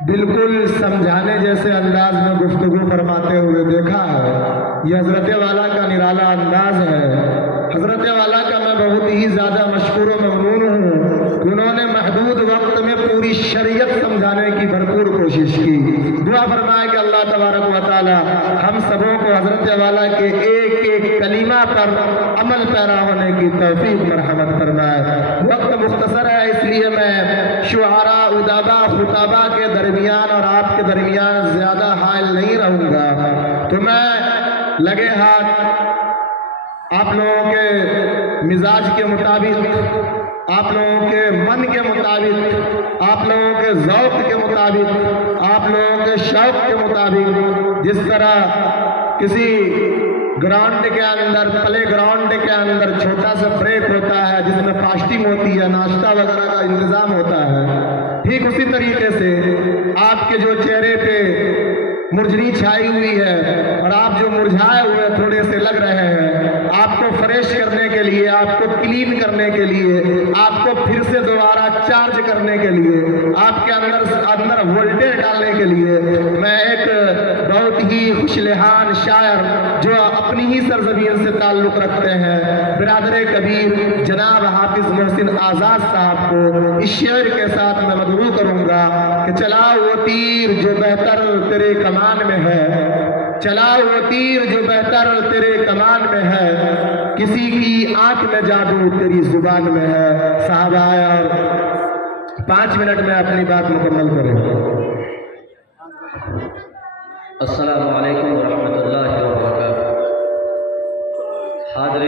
बिल्कुल समझाने जैसे अंदाज में गुफ्तगू फरमाते हुए देखा है। ये हजरत वाला का निराला अंदाज है। हजरत वाला का मैं बहुत ही ज़्यादा मशकूर व ममनून हूँ। उन्होंने महदूद वक्त में पूरी शरीयत समझाने की भरपूर कोशिश की। दुआ फरमाए कि अल्लाह तबारक व तआला हम सबों को हजरत वाला के एक एक कलीमा पर अमल पैरा होने की तौफीक मरहमत फरमाए। वक्त मुख्तसर है, इसलिए मैं शुआरा उदाबा खुताबा के दरमियान और आपके दरमियान ज़्यादा हायल नहीं रहूँगा। तो मैं लगे हाथ आप लोगों के मिजाज के मुताबिक, आप लोगों के मन के मुताबिक, आप लोगों के ज़ौक़ के मुताबिक, आप लोगों के शौक़ के मुताबिक, जिस तरह किसी ग्राउंड के अंदर, प्ले ग्राउंड के अंदर छोटा सा ब्रेक होता है जिसमें फास्टिंग होती है, नाश्ता वगैरह का इंतज़ाम होता है, ठीक उसी तरीके से आपके जो चेहरे पे मुरझनी छाई हुई है और आप जो मुरझाए हुए थोड़े से लग रहे हैं, आपको फ्रेश करने के लिए, आपको क्लीन करने के लिए, आपको फिर से दोबारा चार्ज करने के लिए, आपके अंदर वोल्टेज डालने के लिए मैं एक बहुत ही खुशलिहान शायर जो अपनी ही सरजमीन से ताल्लुक़ रखते हैं, बिरादर कबीर जनाब हाफिज मोहसिन आज़ाद साहब को इस शेर के साथ मैं मदऊ करूँगा कि चलाओ वो तीर जो बेहतर तेरे कमान में है, चलाओ वो तीर जो बेहतर तेरे कमान में है, किसी की आंख में जादू तेरी जुबान में है। साहब आए और 5 मिनट में अपनी बात मुकम्मल करें। अस्सलामु अलैकुम वरहमतुल्लाहि वबरकातुहू। हाज़िर,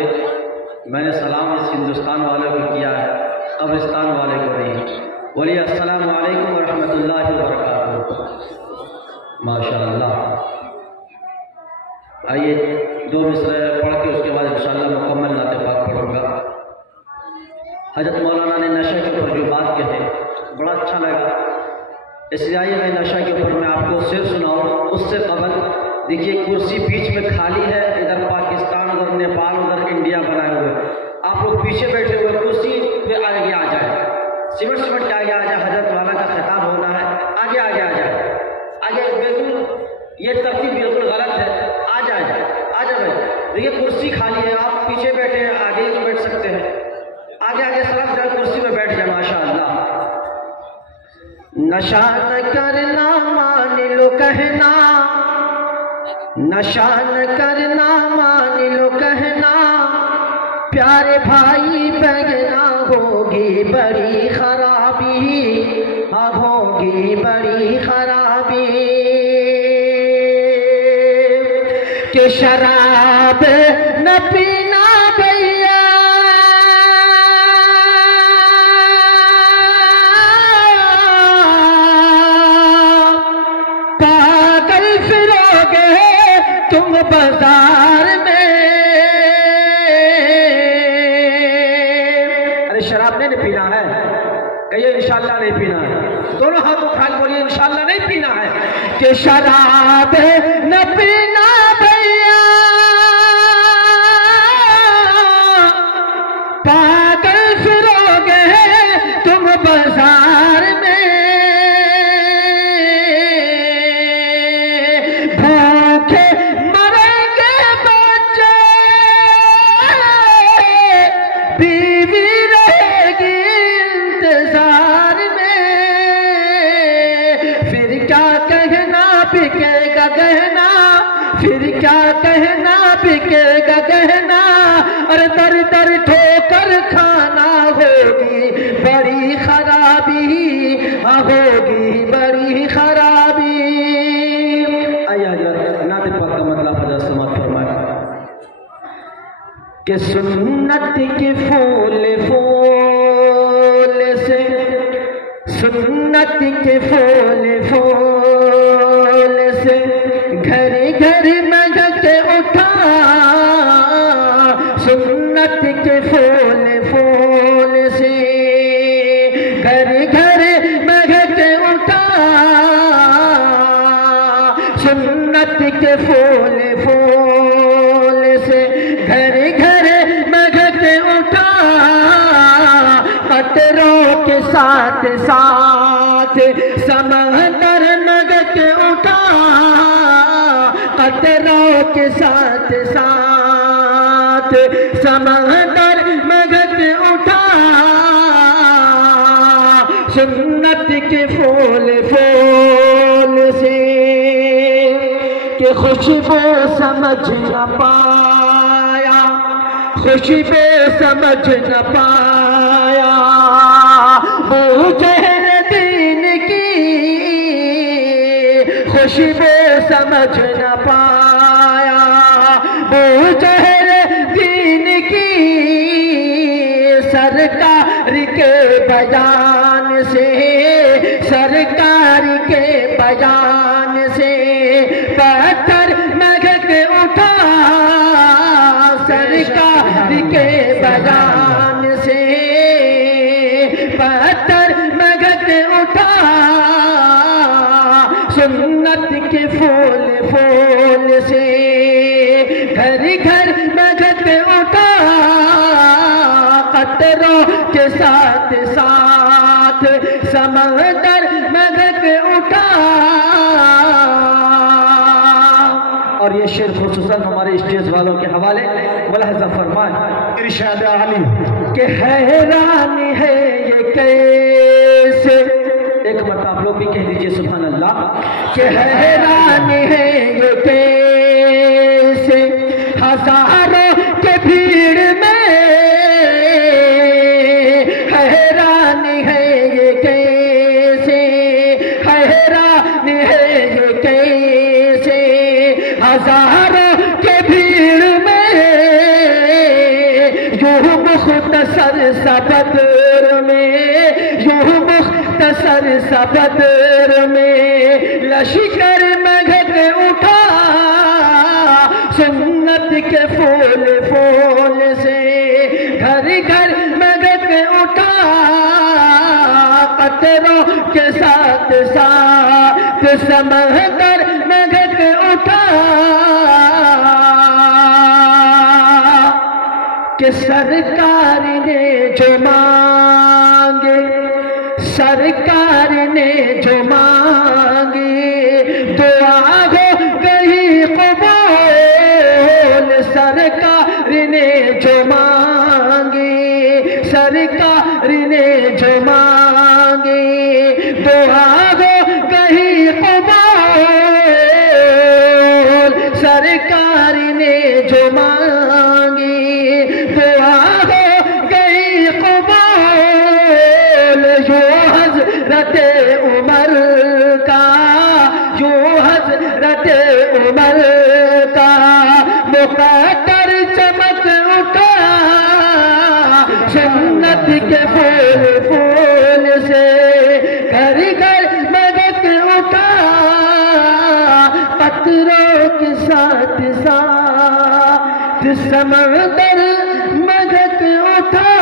मैंने सलाम इस हिंदुस्तान वाले को किया है, कब्रिस्तान वाले को नहीं। बोलिए अस्सलामु अलैकुम वरहमतुल्लाहि वबरकातुहू। माशाअल्लाह। आइए 2 मिसरे पढ़ के उसके बाद इंशाअल्लाह मुकम्मल नाते पाक पढ़ूँगा। हज़रत मौलाना ने नशे के ऊपर जो बात कही बड़ा अच्छा लगा, इसलिए आइए मैं नशा के ऊपर मैं आपको शेर सुनाऊँ। उससे कबल देखिए कुर्सी बीच में खाली है, इधर पाकिस्तान, उधर नेपाल, उधर इंडिया बनाए हुए। आप लोग पीछे बैठे हुए कुर्सी पे आगे आ जाए, सिमट के आगे आ जाए। हजरत वाला का खिताब होना है, आगे आगे आ जाए, आगे। बिल्कुल ये तरतीब बिल्कुल गलत है, आ जाए भाई। देखिए कुर्सी खाली है, आप पीछे बैठे हैं, आगे बैठ सकते हैं, आगे आगे सरफ जाए, कुर्सी में बैठ जाए। माशाअल्लाह। नशा न करना मान लो कहना, नशा न करना मान लो कहना, प्यारे भाई बहना होगी बड़ी खराबी, अब होगी बड़ी खराबी। कि शराब न पीना भैया, पागल फिरोगे तुम बाजार में। अरे शराब नहीं पीना है, कहिए इंशाअल्लाह नहीं पीना है। दोनों हाथों खाली बोलिए इंशाअल्लाह नहीं पीना है। कि शराब न पीना भैया, पागल फिरोगे तुम बाजार में। भूखे मरेंगे बच्चे, बीवी रहेगी इंतजार में। फिर क्या कहना बिकेगा गहना, फिर क्या कहना बिकेगा गहना। और दर दर ठोकर खाना होगी बड़ी खराबी, होगी बड़ी खराबी। आइए हजरत नाते पाक का मतलब हजरत समात फरमाए कि सुन्नत के फूल फूल से, सुन्नत के फूल फूल से घर घर महक उठा। सुन्नत के फूल फूल से घर घर महक उठा। सुन्नत के फूल फूल से घर घर महक उठा। कतरों के साथ साथ समंदर कतरों के साथ साथ समंदर मगध उठा, सुन्नत के फूल फूल से कि खुशबू समझ न पाया, खुशबू समझ न पाया, वो जहर दीन की खुशबू समझ न पाया, वो जहर दीन की सरकार के बयान से, सरकार के बयान से पत्थर मगध उठा, सरकार के बयान से पत्थर मगध उठा, सुन्नत के फूल फूल से घर घर मगध उठा, कतरों के साथ साथ समंदर मगध उठा। और ये शेर खुसूसन हमारे स्टेज वालों के हवाले मुलाहिजा फरमाए इरशाद आली कि हैरान है ये कैसे, एक मरतबा आप लोग भी कह दीजिए सुभान अल्लाह, कि हैरान है ये कैसे हजारों के भीड़ में, हैरान है ये कैसे, हैरान है ये कैसे हजारों के भीड़ में, यूं मुख्तसर सा बदर में, यूं मुख्तसर सा बदर में लश्कर मगध उठा, सुन्नत के फूल फूल से घर घर मगध उठा, कतरों के साथ साथ समंदर मगध उठा, कि सरकार ने जो मांगे, सरकार ने जो मांगे दुआ हो गई कबूल, सरकार ने जो मांगे, सरकार ने जो मांगे दुआ हो गई कबूल, सरकार ने जो मांगे दुआ हो गई कबूल, जो हज़रत उमर का, जो हज़रत उमर का मुक़द्दर चमक उठा, सुन्नत के फूल फूल से घर घर मगध उठा, पत्थरों के साथ साथ समंदर मगध उठा।